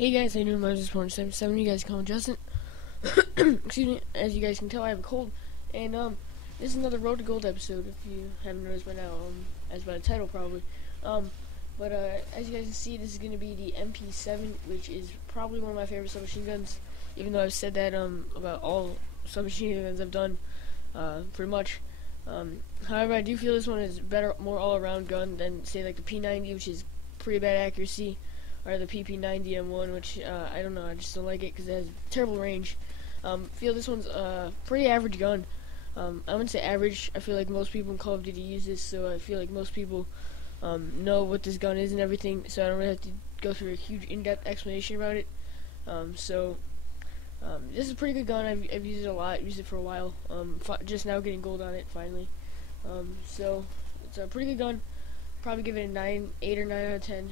Hey guys, how you doing? My name is MP7. You guys call me Justin. Excuse me. As you guys can tell, I have a cold, and this is another Road to Gold episode. If you haven't noticed by now, as by the title probably. But as you guys can see, this is going to be the MP7, which is probably one of my favorite submachine guns. Even though I've said that about all submachine guns I've done, pretty much. However, I do feel this one is better, more all-around gun than say like the P90, which is pretty bad accuracy, or the PP90 M1, which I don't know, I just don't like it because it has terrible range. Feel this one's a pretty average gun. I wouldn't say average. I feel like most people in Call of Duty use this, so I feel like most people know what this gun is and everything, so I don't really have to go through a huge in-depth explanation about it. This is a pretty good gun. I've used it a lot. I've used it for a while. Just now getting gold on it finally. So it's a pretty good gun. Probably give it a 8 or 9 out of 10.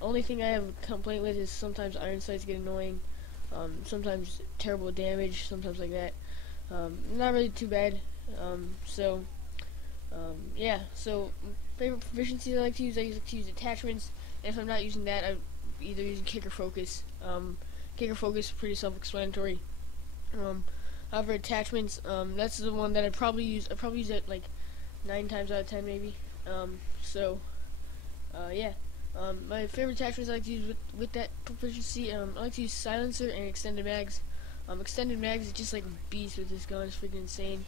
Only thing I have a complaint with is sometimes iron sights get annoying. Sometimes terrible damage. Sometimes like that. Not really too bad. Yeah. So favorite proficiencies I like to use attachments. And if I'm not using that, I'm either using kick or focus. Kick or focus is pretty self-explanatory. However, attachments, that's the one that I probably use it like 9 times out of 10 maybe. Yeah. My favorite attachments I like to use with that proficiency, I like to use silencer and extended mags. Extended mags is just like a beast with this gun. It's freaking insane.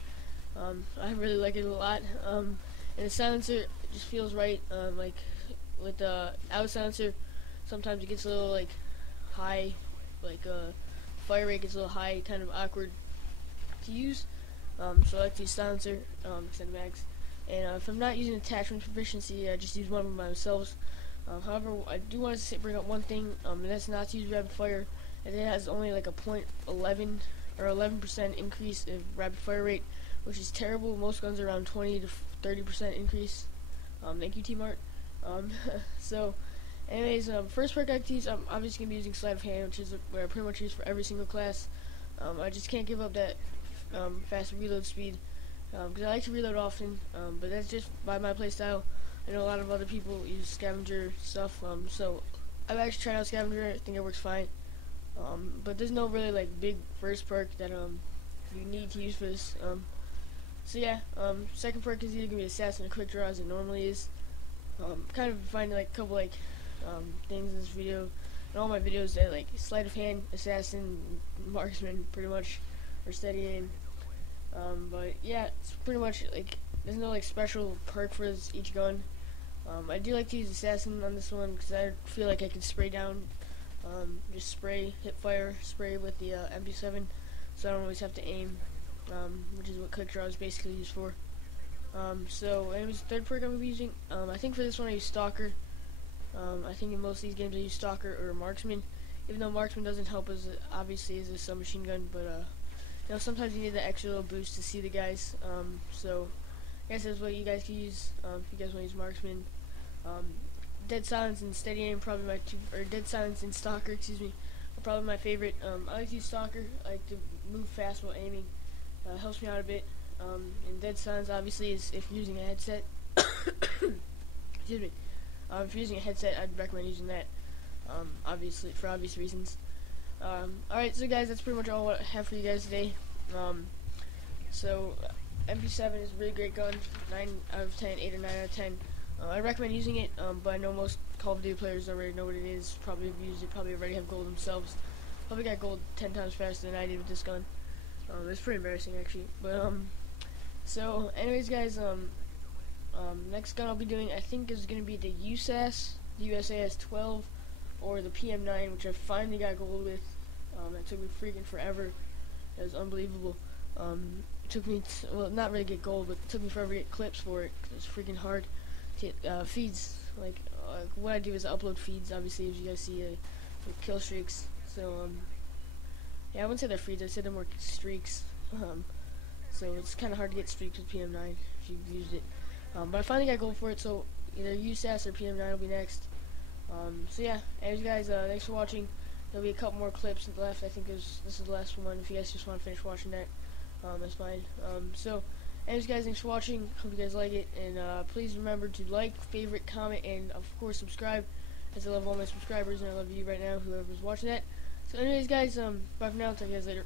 I really like it a lot. And the silencer just feels right. Like with the out silencer, sometimes it gets a little like high, like fire rate gets a little high, kind of awkward to use. So I like to use silencer, extended mags. And if I'm not using attachment proficiency, I just use one of them by themselves. However, I do want to bring up one thing, and that's not to use rapid fire, and it has only like a 0.11 or 11% increase in rapid fire rate, which is terrible. Most guns are around 20 to 30% increase. Thank you, T-Mart. So, anyways, first perk I like to use, I'm obviously going to be using sleight of hand, which is what I pretty much use for every single class. I just can't give up that fast reload speed, because I like to reload often, but that's just by my playstyle. I know a lot of other people use scavenger stuff, so I've actually tried out scavenger. I think it works fine, but there's no really like big first perk that you need to use for this. So yeah, second perk is either gonna be assassin or quick draw as it normally is. Kind of finding like a couple like things in this video, in all my videos that like sleight of hand, assassin, marksman, pretty much, or steady aim. But yeah, it's pretty much like there's no like special perk for each gun. I do like to use assassin on this one because I feel like I can spray down, just spray, hip fire, spray with the MP7, so I don't always have to aim, which is what quick draw is basically used for. So anyways, third perk I'm gonna be using, I think for this one I use stalker. I think in most of these games I use stalker or marksman, even though marksman doesn't help as obviously as a submachine gun, but you know, sometimes you need that extra little boost to see the guys. So I guess that's what you guys can use if you guys want to use marksman. Dead silence and steady aim probably my two, or dead silence and stalker, excuse me, are probably my favorite. I like to use stalker. I like to move fast while aiming. Helps me out a bit. And dead silence obviously is if you're using a headset. Excuse me. If you're using a headset, I'd recommend using that. Obviously for obvious reasons. Alright, so guys, that's pretty much all I have for you guys today. MP7 is a really great gun, 9 out of 10, 8 or 9 out of 10. I recommend using it, but I know most Call of Duty players already know what it is, probably have used it, probably already have gold themselves. Probably got gold 10 times faster than I did with this gun. It's pretty embarrassing actually. But so anyways guys, next gun I'll be doing I think is going to be the USAS, the USAS 12, or the PM9, which I finally got gold with. It took me freaking forever. It was unbelievable. It took me, well, not really get gold, but it took me forever to get clips for it, because it was freaking hard to get feeds. Like, what I do is I upload feeds, obviously, as you guys see, like kill streaks. So, yeah, I wouldn't say they're feeds, I said they're more streaks. So it's kind of hard to get streaks with PM9 if you've used it. But I finally got gold for it, so either USAS or PM9 will be next. So yeah, anyways guys, thanks for watching. There'll be a couple more clips left. I think this is the last one. If you guys just want to finish watching that, that's fine. So, anyways guys, thanks for watching. Hope you guys like it, and please remember to like, favorite, comment, and of course subscribe. as I love all my subscribers, and I love you right now, whoever's watching that. So anyways, guys, bye for now. Talk to you guys later.